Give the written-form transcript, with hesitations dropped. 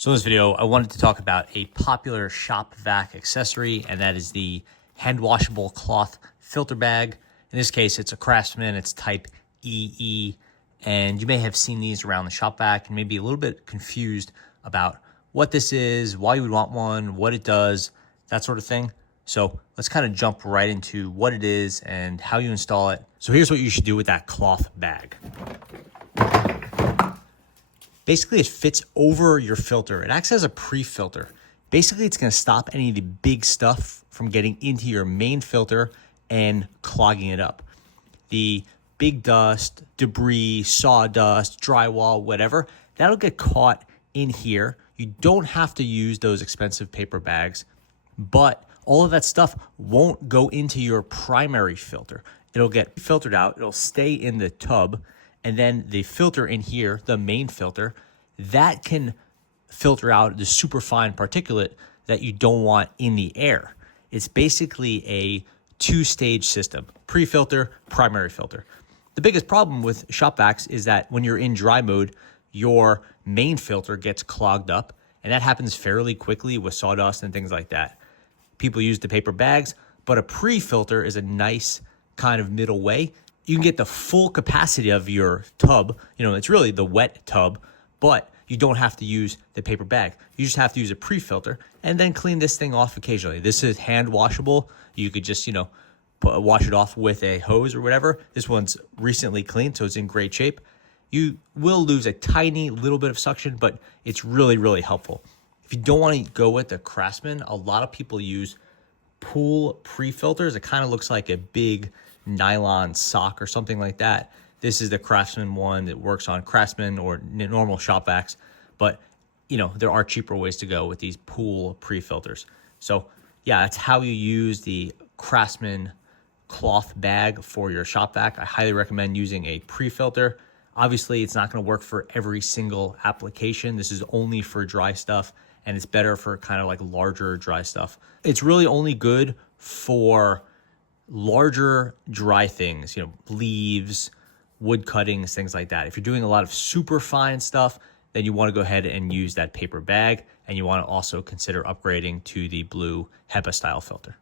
So in this video, I wanted to talk about a popular Shop-Vac accessory, and that is the hand washable cloth filter bag. In this case, it's a Craftsman, it's type EE, and you may have seen these around the Shop-Vac and maybe a little bit confused about what this is, why you would want one, what it does, that sort of thing. So let's kind of jump right into what it is and how you install it. So here's what you should do with that cloth bag. Basically, it fits over your filter. It acts as a pre-filter. Basically, it's going to stop any of the big stuff from getting into your main filter and clogging it up. The big dust, debris, sawdust, drywall, whatever, that'll get caught in here. You don't have to use those expensive paper bags, but all of that stuff won't go into your primary filter. It'll get filtered out. It'll stay in the tub. And then the filter in here, the main filter, that can filter out the super fine particulate that you don't want in the air. It's basically a two-stage system, pre-filter, primary filter. The biggest problem with Shop-Vacs is that when you're in dry mode, your main filter gets clogged up, and that happens fairly quickly with sawdust and things like that. People use the paper bags, but a pre-filter is a nice kind of middle way. You can get the full capacity of your tub. You know, it's really the wet tub, but you don't have to use the paper bag. You just have to use a pre-filter and then clean this thing off occasionally. This is hand washable. You could just, wash it off with a hose or whatever. This one's recently cleaned, so it's in great shape. You will lose a tiny little bit of suction, but it's really, really helpful. If you don't want to go with the Craftsman, a lot of people use pool pre-filters. It kind of looks like a big nylon sock or something like that. This is the Craftsman one that works on Craftsman or normal Shop-Vacs, but there are cheaper ways to go with these pool pre-filters. So yeah, that's how you use the Craftsman cloth bag for your Shop-Vac. I highly recommend using a pre-filter. Obviously, it's not going to work for every single application. This is only for dry stuff, and it's better for kind of like larger dry stuff. It's really only good for larger dry things, leaves, wood cuttings, things like that. If you're doing a lot of super fine stuff, then you want to go ahead and use that paper bag, and you want to also consider upgrading to the blue HEPA style filter.